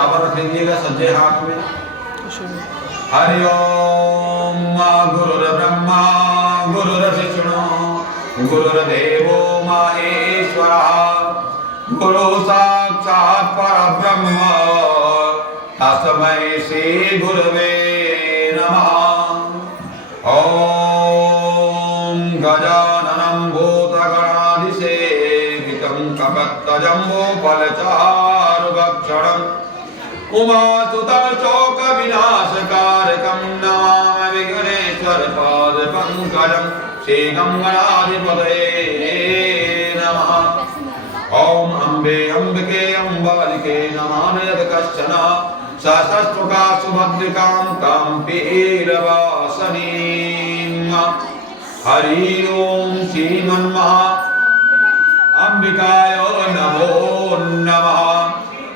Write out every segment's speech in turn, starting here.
चावल रख लीजिएगा सज्जे हाथ में। हरि ओम गुरुर्ब्रह्मा गुरुर्विष्णु गुरुर्देवो महेश्वरः गुरु साक्षात् परब्रह्म तस्मै श्री गुरवे नमः। ओम गजाननं भूतगणाधिसेवितं कपत्तजम्बूफलचारुभक्षणम् उमासुतशोकविनाशकारकं नमामि विघ्नेश्वरपादपङ्कजं श्रीगङ्गणाधिपतये नमः। ओम अम्बे अम्बिके अम्बालिके नमामि यत् कश्चन सशस्त्रका सुभद्रिकां कम्पीरवासनीं। हरि ओम श्रीमन्महा अंबिकाय नमो नमः।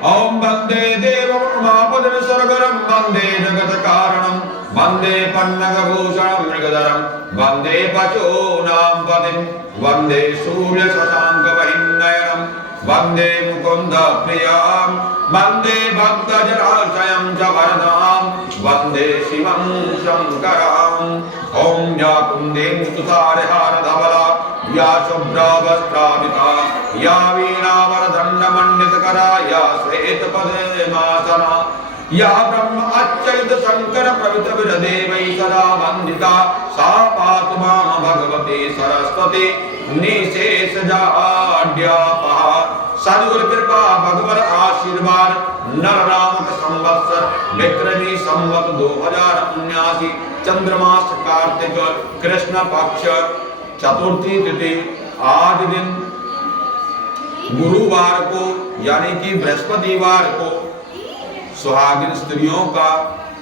ओम वंदे देवमुमापदं सर्वरं वंदे जगत्कारणं वंदे पन्नगभूषणं मृगधरं वंदे पशूनां पतिं वंदे सूर्यशशाङ्कवहिनयनं वंदे मुकुन्दप्रियां वंदे भक्तजनाशयं च वरदां वंदे शिवं शङ्कराम्। ओम या कुन्देन्दुतुषारहारधवला या शुभ्रवस्त्रावृता या वीणावरदण्डमण्डितकरा या श्वेतपद्मासना या ब्रह्म अच्युत शंकर प्रभृत विरदेवै सदा वंदिता सा पातु मां भगवती सरस्वती निशेषजाड्यापः। सद्गुरु कृपा भगवत आशीर्वाद नर नाम संवत्सर विक्रमी संवत 2079 चंद्रमास कार्तिक कृष्ण पक्ष चतुर्थी तिथि आज दिन गुरुवार को यानी कि बृहस्पतिवार को सुहागिन स्त्रियों का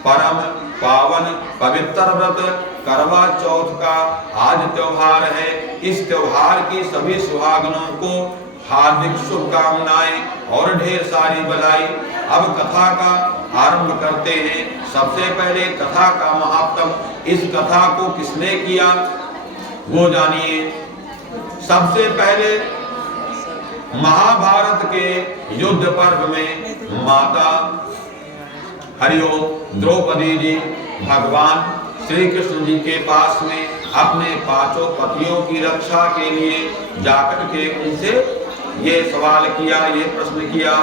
परम पावन पवित्र व्रत करवा चौथ का आज त्योहार है। इस त्योहार की सभी सुहागनों को हार्दिक शुभकामनाएं और ढेर सारी बधाई। अब कथा का आरंभ करते हैं। सबसे पहले कथा का महात्म, इस कथा को किसने किया वो जानिए। सबसे पहले महाभारत के युद्ध पर्व में माता हरिओम द्रौपदी जी भगवान श्री कृष्ण जी के पास में अपने पांचों पतियों की रक्षा के लिए जाकर के उनसे ये सवाल किया, ये प्रश्न किया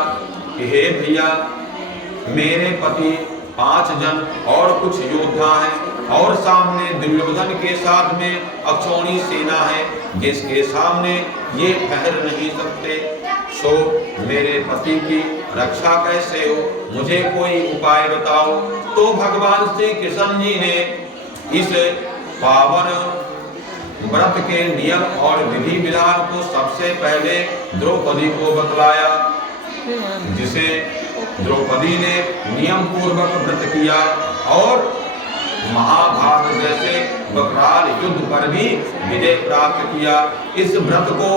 कि हे भैया मेरे पति 5 जन और कुछ योद्धा हैं और सामने दुर्योधन के साथ में अक्षौणी सेना है जिसके सामने ये ठहर नहीं सकते। सो मेरे पति की रक्षा कैसे हो, मुझे कोई उपाय बताओ। तो भगवान श्री कृष्ण जी ने इस पावन व्रत के नियम और विधि विधान को सबसे पहले द्रौपदी को बतलाया, जिसे द्रौपदी ने नियम पूर्वक व्रत किया और महाभारत जैसे बकराल युद्ध पर भी विजय प्राप्त किया। इस व्रत को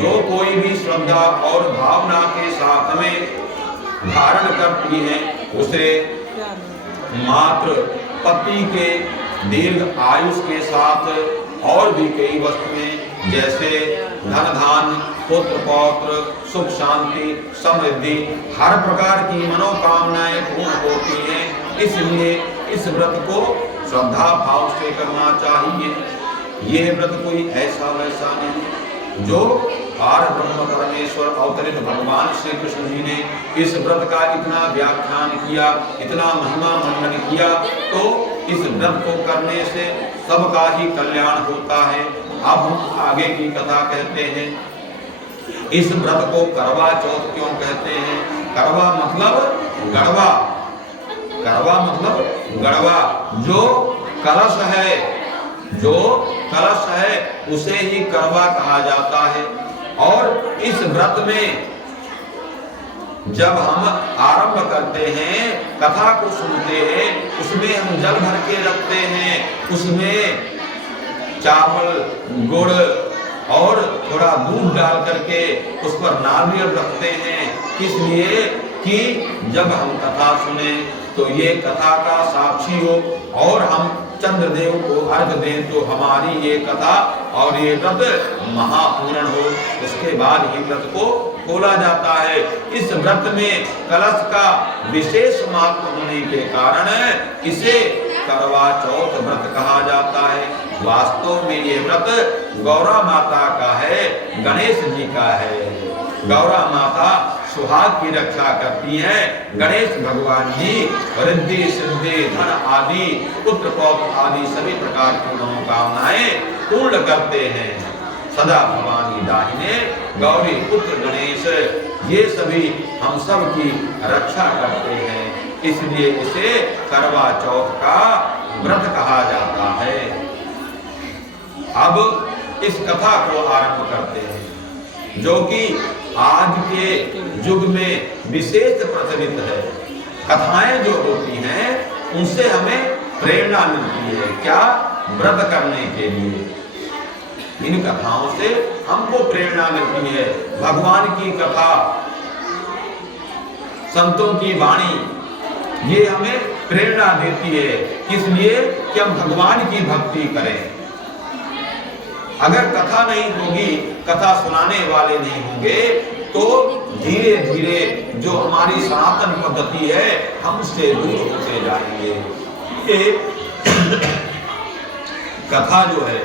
जो कोई भी श्रद्धा और भावना के साथ में धारण करती है उसे मात्र पति के दीर्घ आयुष के साथ और भी कई वस्तुएं जैसे धन धान्य पुत्र पौत्र सुख शांति समृद्धि हर प्रकार की मनोकामनाएं पूर्ण होती हैं। इसलिए इस व्रत को श्रद्धा भाव से करना चाहिए। यह व्रत कोई ऐसा वैसा नहीं। जो पार ब्रह्म परमेश्वर अवतरित भगवान श्री कृष्ण जी ने इस व्रत का इतना व्याख्यान किया, इतना महिमा मंडन किया, तो इस व्रत को करने से सबका ही कल्याण होता है। अब हम आगे की कथा कहते हैं। इस व्रत को करवा चौथ क्यों कहते हैं? करवा मतलब गड़वा, करवा मतलब गड़वा। जो कलश है, जो कलश है उसे ही करवा कहा जाता है। और इस व्रत में जब हम आरंभ करते हैं, कथा को सुनते हैं, उसमें हम जल भर के रखते हैं, उसमें चावल गुड़ और थोड़ा दूध डाल करके उस पर नारियल रखते हैं। किस लिए? कि जब हम कथा सुने तो ये कथा का साक्षी हो और हम चंद्रदेव को अर्घ दें तो हमारी ये कथा और ये व्रत महापूर्ण हो। उसके बाद ही व्रत को खोला जाता है। इस व्रत में कलश का विशेष महत्व होने के कारण इसे करवा चौथ व्रत कहा जाता है। वास्तव में ये व्रत गौरा माता का है, गणेश जी का है। गौरा माता सुहाग की रक्षा करती हैं, गणेश भगवान जी रिद्धि सिद्धि धन आदि पुत्र पौत्र आदि सभी प्रकार की मनोकामनाएं पूर्ण करते हैं। सदा भवानी दाहिने गौरी पुत्र गणेश ये सभी हम सब की रक्षा करते हैं, इसलिए इसे करवा चौथ का व्रत कहा जाता है। अब इस कथा को आरंभ करते हैं जो कि आज के युग में विशेष प्रचलित है। कथाएं जो होती हैं उनसे हमें प्रेरणा मिलती है, क्या व्रत करने के लिए। इन कथाओं से हमको प्रेरणा मिलती है। भगवान की कथा, संतों की वाणी ये हमें प्रेरणा देती है, इसलिए कि हम भगवान की भक्ति करें। अगर कथा नहीं होगी, कथा सुनाने वाले नहीं होंगे, तो धीरे धीरे जो हमारी सनातन पद्धति है हम उससे दूर होते जाएंगे। ये कथा जो है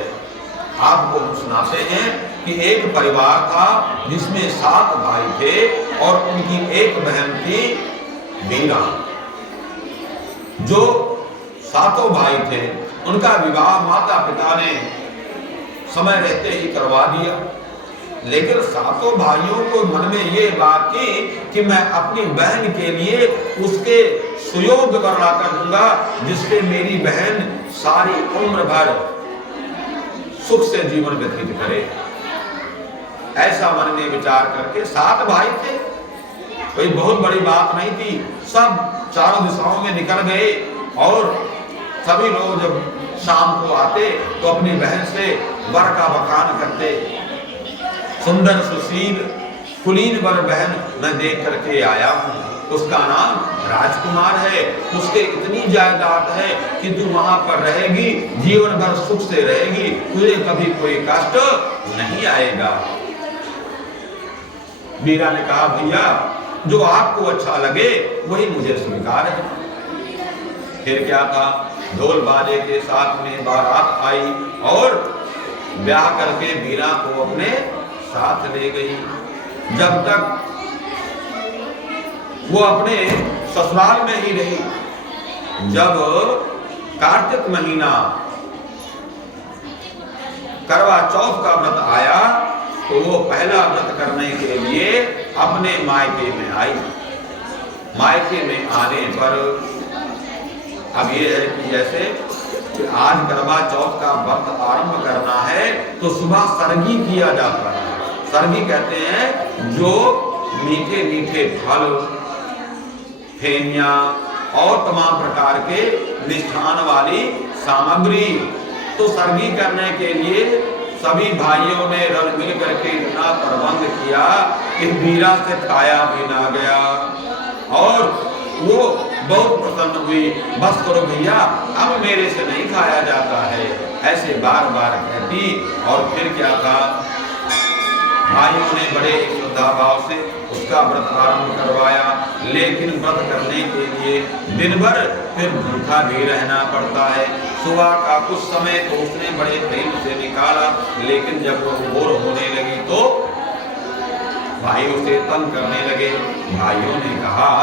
आपको हम सुनाते हैं कि एक परिवार था जिसमें 7 भाई थे और उनकी एक बहन थी वीरा। जो 7 भाई थे उनका विवाह माता पिता ने समय रहते ही करवा दिया, लेकिन 7 भाइयों को मन में ये बात थी कि मैं अपनी बहन के लिए उसके सुयोग वर ला कर दूंगा जिससे मेरी बहन सारी उम्र भर सुख से जीवन व्यतीत करे। ऐसा मन में विचार करके 7 भाई थे, कोई बहुत बड़ी बात नहीं थी। सब चारों दिशाओं में निकल गए और सभी लोग जब शाम को आते तो अपनी बहन से वर का बखान करते। सुंदर सुशील कुलीन वर बहन मैं देख करके आया हूँ, उसका नाम राजकुमार है, उसके इतनी जायदाद है कि तू वहां पर रहेगी, जीवन भर सुख से रहेगी, तुझे कभी कोई कष्ट नहीं आएगा। मीरा ने कहा भैया जो आपको अच्छा लगे वही मुझे स्वीकार है। फिर क्या था, ढोल बाजे के साथ में बारात आई और ब्याह करके मीरा को अपने साथ ले गई। जब तक वो अपने ससुराल में ही रही, जब कार्तिक महीना करवा चौथ का व्रत आया तो वो पहला व्रत करने के लिए अपने मायके में आई। मायके में आने पर अब ये है कि जैसे आज करवा चौथ का व्रत आरंभ करना है तो सुबह सरगी किया जाता है। सरगी कहते हैं जो मीठे मीठे फल, फेनिया और तमाम प्रकार के मिष्ठान वाली सामग्री। तो सरगी करने के लिए सभी भाइयों ने रल मिल करके इतना प्रबंध किया कि मीरा से खाया भी ना गया और वो बहुत प्रसन्न हुई। बस करो भैया, अब मेरे से नहीं खाया जाता है, ऐसे बार बार कहती। और फिर क्या था, भाइयों ने बड़े श्रद्धा भाव से उसका व्रत आरंभ करवाया, लेकिन व्रत करने के लिए दिन भर फिर भूखा भी रहना पड़ता है। सुबह का कुछ समय तो उसने बड़े प्रेम से निकाला, लेकिन जब वो भोर होने लगी तो भाई उसे तंग करने लगे। भाइयों ने कहा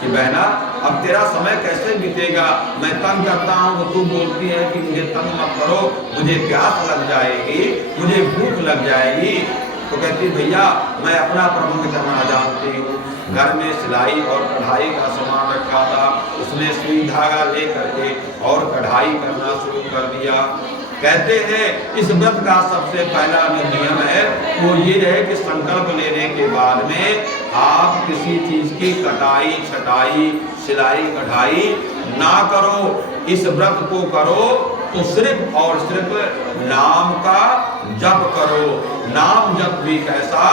कि बहना अब तेरा समय कैसे बीतेगा, मैं तंग करता हूँ तो तू बोलती है कि मुझे तंग मत करो, मुझे प्यास लग जाएगी, मुझे भूख लग जाएगी। तो कहती भैया मैं अपना प्रबंध करना जानती हूँ। घर में सिलाई और कढ़ाई का सामान रखा था, उसने सुई धागा ले करके और कढ़ाई करना शुरू कर दिया। कहते हैं इस व्रत का सबसे पहला नियम है वो ये है कि संकल्प लेने के बाद में आप किसी चीज की कटाई छटाई सिलाई कढ़ाई ना करो। इस व्रत को करो तो सिर्फ और सिर्फ नाम का जप करो। नाम जप भी कैसा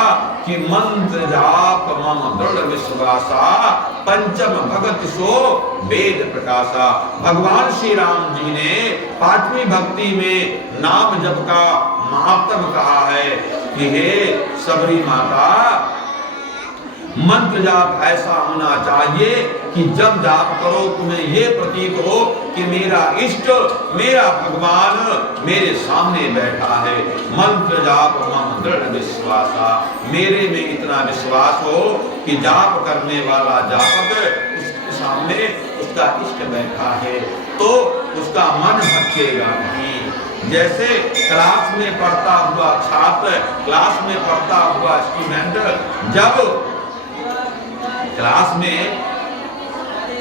कि मंत्र जाप मम दृढ़ विश्वासा पंचम भगत सो वेद प्रकाशा। भगवान श्री राम जी ने 5वीं भक्ति में नाम जप का महात्म कहा है कि हे सबरी माता, मंत्र जाप ऐसा होना चाहिए कि जब जाप करो तुम्हें ये प्रतीत हो कि मेरा इष्ट, मेरा भगवान मेरे सामने बैठा है। मंत्र जाप मम दृढ़ विश्वासा, मेरे में इतना विश्वास हो कि जाप करने वाला जापक उसके सामने उसका इष्ट बैठा है तो उसका मन भटकेगा नहीं। जैसे क्लास में पढ़ता हुआ छात्र, क्लास में पढ़ता हुआ स्टूडेंट, जब क्लास में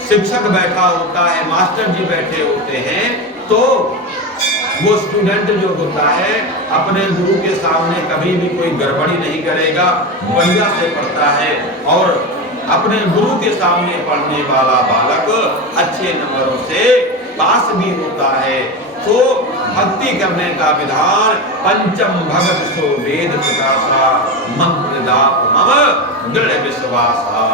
शिक्षक बैठा होता है, मास्टर जी बैठे होते हैं, तो वो स्टूडेंट जो होता है अपने गुरु के सामने कभी भी कोई गड़बड़ी नहीं करेगा, बढ़िया से पढ़ता है। और अपने गुरु के सामने पढ़ने वाला बालक अच्छे नंबरों से पास भी होता है। तो भक्ति करने का विधान पंचम भगत सो वेद प्रकाशा, मंत्र जाप मम दृढ़ विश्वासा।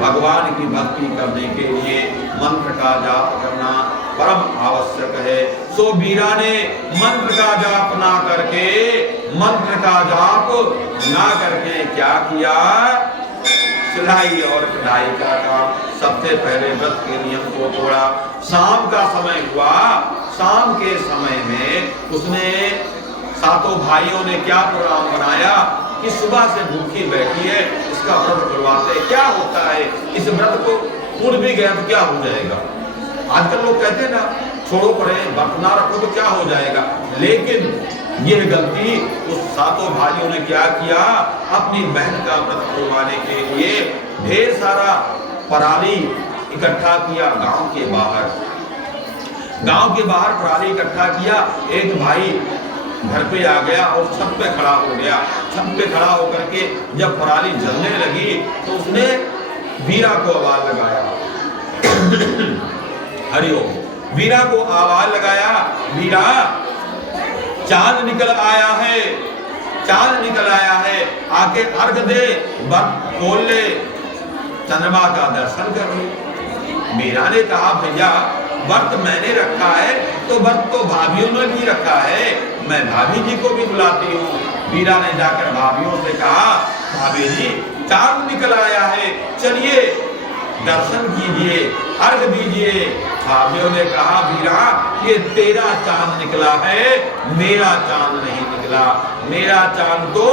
भगवान की भक्ति करने के लिए मंत्र का जाप करना परम आवश्यक है। सो वीरा ने मंत्र का जाप ना करके, मंत्र का जाप ना करके क्या किया? सिलाई और कढ़ाई का काम। सबसे पहले व्रत के नियम को तोड़ा। शाम का समय हुआ, शाम के समय में उसने, सातों भाइयों ने क्या प्रोग्राम बनाया कि सुबह से भूखी बैठी है, इसका व्रत करवाते। क्या होता है, इस व्रत को छूट भी गया तो क्या हो जाएगा? आजकल लोग कहते हैं ना, छोड़ो पड़े, व्रत ना रखो तो क्या हो जाएगा। लेकिन यह गलती उस सातों भाइयों ने क्या किया? अपनी बहन का व्रत करवाने के लिए ढेर सारा पराली इकट्ठा किया। गांव के बाहर पराली इकट्ठा किया। एक भाई घर पे आ गया और छत पे खड़ा हो गया। छत पे खड़ा होकर के जब पराली जलने लगी तो उसने वीरा को आवाज लगाया, हरिओम। वीरा को आवाज लगाया, वीरा चांद निकल आया है, चांद निकल आया है, आके अर्घ दे, व्रत खोल ले, चंद्रमा का दर्शन कर ले। मीरा ने कहा भैया व्रत मैंने रखा है तो व्रत तो भाभियों ने भी रखा है, मैं भाभी जी को भी बुलाती हूँ। मीरा ने जाकर भाभियों से कहा भाभी जी चांद निकल आया है, चलिए दर्शन कीजिए, अर्घ दीजिए। भाभियों ने कहा वीरा ये तेरा चांद निकला है, मेरा चांद नहीं निकला। मेरा चांद तो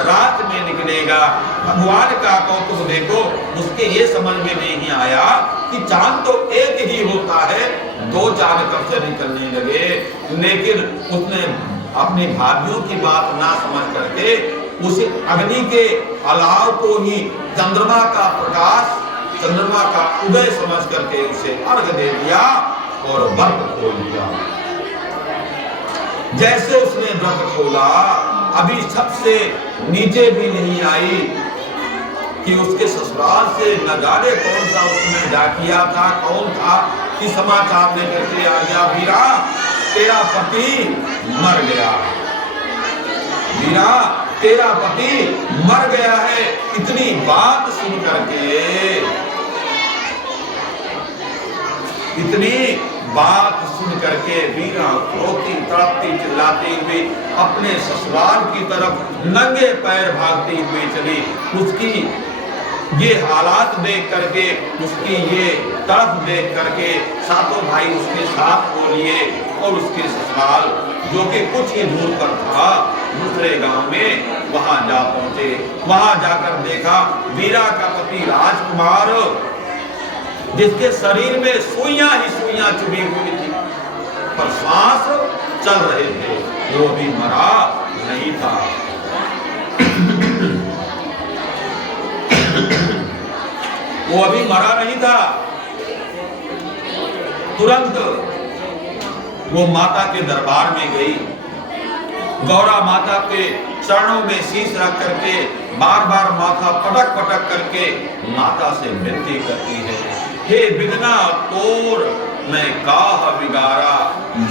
रात में निकलेगा। भगवान का कौतुक देखो, उसके ये समझ में नहीं आया कि चांद तो एक ही होता है, दो चांद कब से निकलने लगे। लेकिन उसने अपनी भाभियों की बात ना समझ करके उस अग्नि के अलाव को ही चंद्रमा का प्रकाश, चंद्रमा का उदय समझ करके उसे अर्घ दे दिया और व्रत खोल दिया। जैसे उसने व्रत खोला, अभी सबसे नीचे भी नहीं आई कि उसके ससुराल से न जाने कौन सा उसने डाकिया था, कौन था कि समाचार लेकर के आ गया, वीरा तेरा पति मर गया, वीरा तेरा पति मर गया है। इतनी बात सुन करके, इतनी बात सुन करके वीरा रोती तड़पती चिल्लाती हुई अपने ससुराल की तरफ नंगे पैर भागती हुई चली। उसकी ये हालात देख करके, उसकी ये तड़प देख करके सातों भाई उसके साथ हो लिए और उसके ससुराल जो कि कुछ ही दूर पर था दूसरे गांव में, वहां जा पहुंचे। वहां जाकर देखा वीरा का पति राजकुमार, जिसके शरीर में सुइयां ही सुइयां चुभी हुई थी पर श्वास चल रहे थे, वो भी मरा नहीं था। वो अभी मरा नहीं था। तुरंत वो माता के दरबार में गई, गौरा माता के चरणों में शीश रख करके बार बार माथा पटक पटक करके माता से विनती करती है, हे विघ्ना तोर मैं काह बिगाड़ा,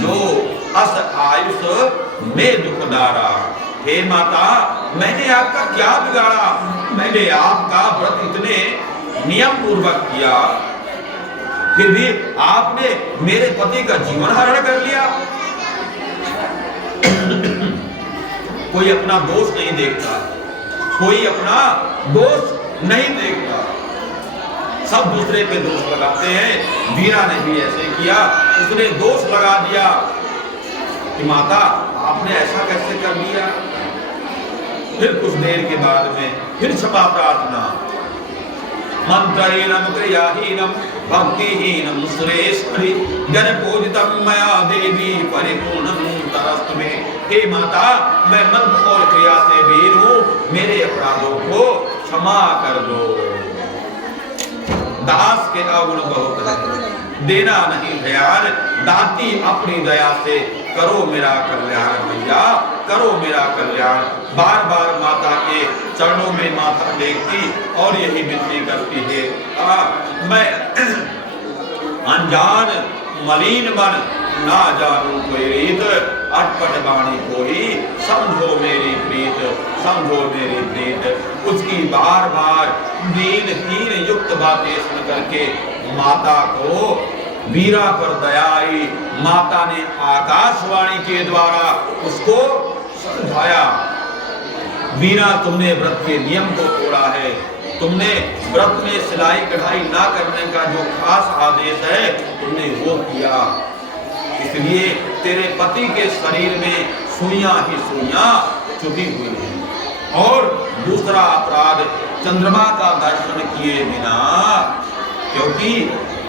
जो अस आयुष में दुखदारा। हे माता मैंने आपका क्या बिगाड़ा, मैंने आपका व्रत इतने नियम पूर्वक किया, फिर भी आपने मेरे पति का जीवन हरण कर लिया। कोई अपना दोष नहीं देखता, कोई अपना दोष नहीं देखता, सब दूसरे पे दोष लगाते हैं। वीरा ने भी ऐसे किया, उसने दोष लगा दिया कि माता आपने ऐसा कैसे कर दिया। फिर कुछ देर के बाद में फिर क्षमा प्रार्थना, मंत्रहीनम क्रियाहीनम भक्तिहीनम सुरेश्वरी जन पूजितम मया देवी परिपूर्णम तरस्तुमे। हे माता, मैं मंत्र और क्रिया से वीर हूँ, मेरे अपराधों को क्षमा कर दो। दास के अवगुण बहुत है, देना नहीं ध्यान, दाती अपनी दया से करो मेरा कल्याण भैया, करो मेरा कल्याण। बार बार माता के चरणों में माथा टेकती और यही विनती करती है, मैं अनजान मलिन मन ना जानू कोई रीत, अटपट वाणी कोई समझो मेरी प्रीत, समझो मेरी प्रीत। उसकी बार बार दीनहीन युक्त बातें सुन करके माता को वीरा पर दया आई। माता ने आकाशवाणी के द्वारा उसको समझाया, वीरा तुमने व्रत के नियम को तोड़ा है, तुमने व्रत में सिलाई कढ़ाई ना करने का जो खास आदेश है तुमने वो किया, इसलिए तेरे पति के शरीर में सुइयां ही सुइयां चुभी हुई है। और दूसरा अपराध, चंद्रमा का दर्शन किए बिना, क्योंकि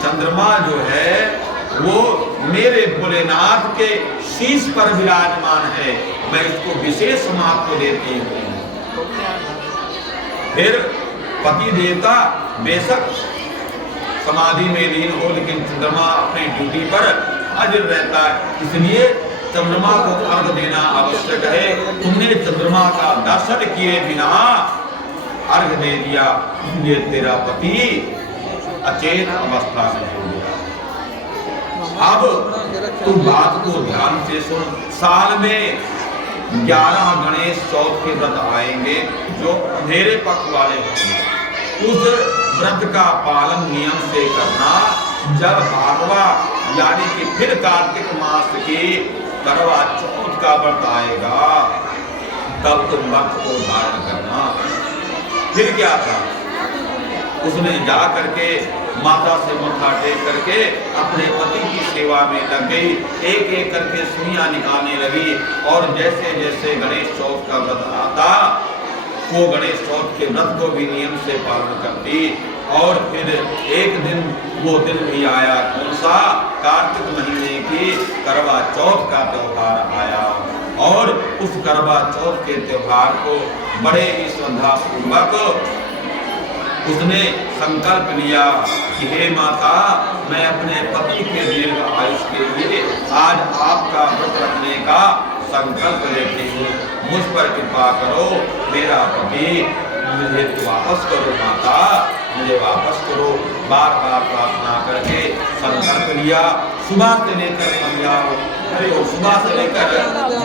चंद्रमा जो है वो मेरे भोलेनाथ के शीश पर विराजमान है, मैं इसको विशेष महत्व देती हूँ। फिर पति देवता बेशक समाधि में लीन हो, लेकिन चंद्रमा अपनी ड्यूटी पर हाजिर रहता है, इसलिए चंद्रमा को अर्घ देना आवश्यक है। तुमने चंद्रमा का दर्शन किए बिना अर्घ दे दिया, इसलिए तेरा पति अचेत अवस्था में हो गया। अब तू बात को ध्यान से सुन, साल में 11 गणेश चौथ के व्रत आएंगे जो अंधेरे पक्ष वाले होंगे। उस व्रत का पालन नियम से करना। जब 12वां यानी कि फिर कार्तिक मास की करवा चौथ का व्रत आएगा तब तुम व्रत को धारण करना। फिर क्या था, उसने जा करके माता से मत्था टेक करके अपने पति की सेवा में लग गई, एक एक करके सुइयां निकालने लगी। और जैसे जैसे गणेश चौथ का व्रत आता वो गणेश चौथ के व्रत को भी नियम से पालन करती। और फिर एक दिन वो दिन भी आया, कौन सा, कार्तिक महीने की करवा चौथ का त्योहार आया। और उस करवा चौथ के त्योहार को बड़े ही श्रद्धा पूर्वक उसने संकल्प लिया कि हे माता, मैं अपने पति के दीर्घ आयुष के लिए आज आपका व्रत रखने का संकल्प लेती हूँ, मुझ पर कृपा करो, मेरा पति मुझे वापस करो माता, मुझे वापस करो। बार बार प्रार्थना करके संकल्प लिया। सुबह से लेकर संध्या, अरे सुबह से लेकर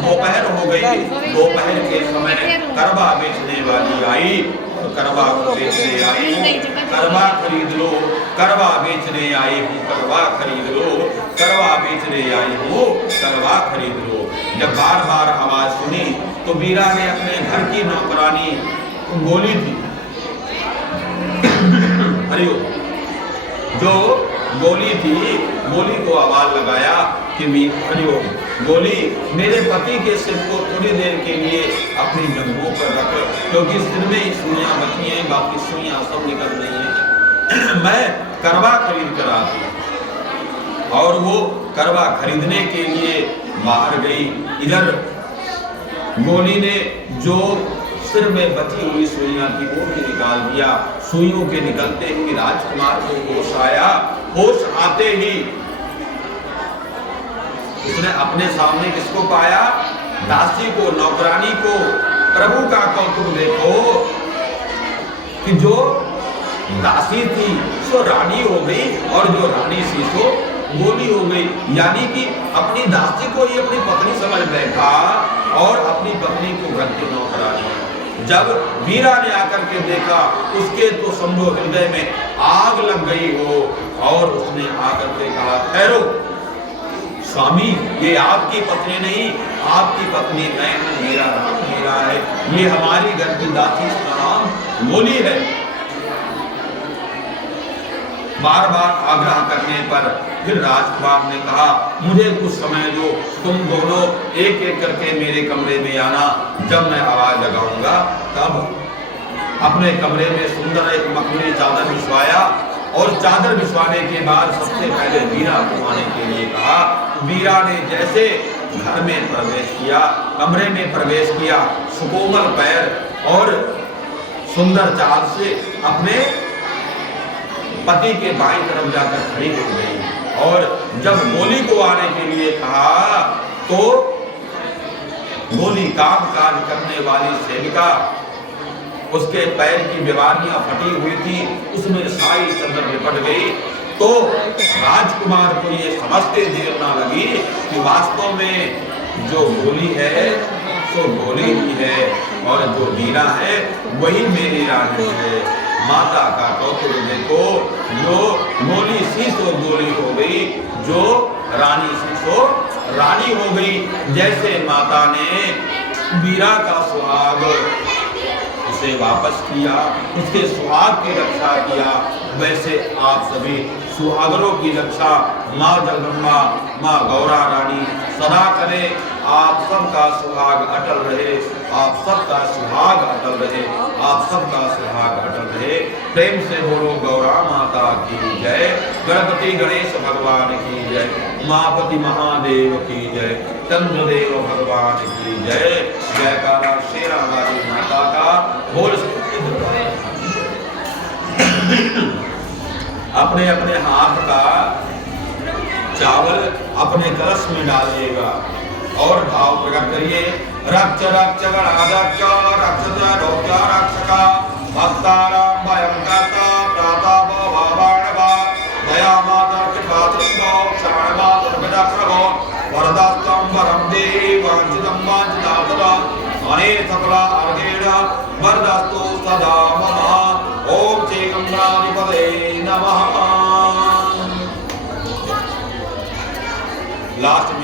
दोपहर हो गई। दोपहर के समय करवा बेचने वाली आई, तो करवा बेचने आई हूँ, करवा खरीद लो, करवा बेचने आई हूँ, करवा खरीद लो, करवा बेचने आई हूँ, करवा खरीद लो। जब बार बार आवाज सुनी तो वीरा ने अपने घर की नौकरानी गोली थी, हरिओ, जो गोली थी, गोली को आवाज लगाया कि हरिओ गोली, मेरे पति के सिर को थोड़ी देर के लिए अपनी जंघों पर रख, क्योंकि सिर में ही सुइयां बची हैं, बाकी सुइयां सब निकल रही हैं। मैं करवा खरीद कर आती। और वो करवा खरीदने के लिए बाहर गई। इधर गोली ने जो सिर में बची हुई सुइयां थी वो भी निकाल दिया। सुइयों के निकलते ही राजकुमार को होश आया। होश आते ही उसने अपने सामने किसको पाया, दासी को, नौकरानी को। प्रभु का कौतुक देखो कि जो दासी थी सो रानी हो गई और जो रानी थी सो गोली हो गई। यानी कि अपनी दासी को ही अपनी पत्नी समझ बैठा और अपनी पत्नी को घर की नौकरानी। जब वीरा ने आकर के देखा, उसके तो समझो हृदय में आग लग गई हो, और उसने आकर के कहा, ठहरो, स्वामी ये आपकी पत्नी नहीं, आपकी पत्नी मैं हूं, मेरा नाम मीरा है, ये हमारी घर की दासी का नाम मोली है। बार बार आग्रह करने पर फिर राजकुमार ने कहा, मुझे कुछ समय दो, तुम दोनों एक एक करके मेरे कमरे में आना, जब मैं आवाज लगाऊंगा तब। अपने कमरे में सुंदर एक मखमली चादर बिछवाया और चादर बिछवाने के बाद सबसे पहले वीरा को आने के लिए कहा। वीरा ने जैसे घर में प्रवेश किया, कमरे में प्रवेश किया, सुकोमल पैर और सुंदर चाल से अपने पति के बाईं तरफ जाकर खड़ी हो गई और जब मोली को आने के लिए कहा तो मोली काम काज करने वाली सेविका, उसके पैर की बीमारियां फटी हुई थी, उसमें सारी चंदन लिपट गई। तो राजकुमार को ये समझते देर ना लगी कि वास्तव में जो मोली है सो मोली ही है और जो वीरा है वही मेरी रानी है। माता का कौतुक देखो, जो मोली सी सो गोली हो गई, जो रानी सी सो रानी हो गई। जैसे माता ने वीरा का सुहाग उसे वापस किया, उसके सुहाग की रक्षा किया, वैसे आप सभी सुहागरों की रक्षा माँ जगदम्बा, माँ गौरा रानी सदा करे। आप सबका सुहाग अटल रहे, आप सबका सुहाग अटल रहे, आप सबका सुहाग अटल रहे। प्रेम से बोलो गौरा माता की जय, गणपति गणेश भगवान की जय, मापति महादेव की जय, चंद्रदेव भगवान की जय। जयकारा शेरा वाली माता का बोल। अपने अपने हाथ का चावल अपने कलश में डालिएगा और भाव प्रकट करिए। रक्ष रक्ष गणाध्यक्ष रक्षस रोक्ष रक्षका भक्तानां भयं कर्ता प्रातः भवाणवा दया माता कृपा तृष्णो शरण माता प्रभो वरदास्तं वरं देहि वाञ्छितं वाञ्छितार्थं अने सकला अर्घेण वरदास्तु सदा मम। ओम श्री गंगाधिपते नमः। लास्ट में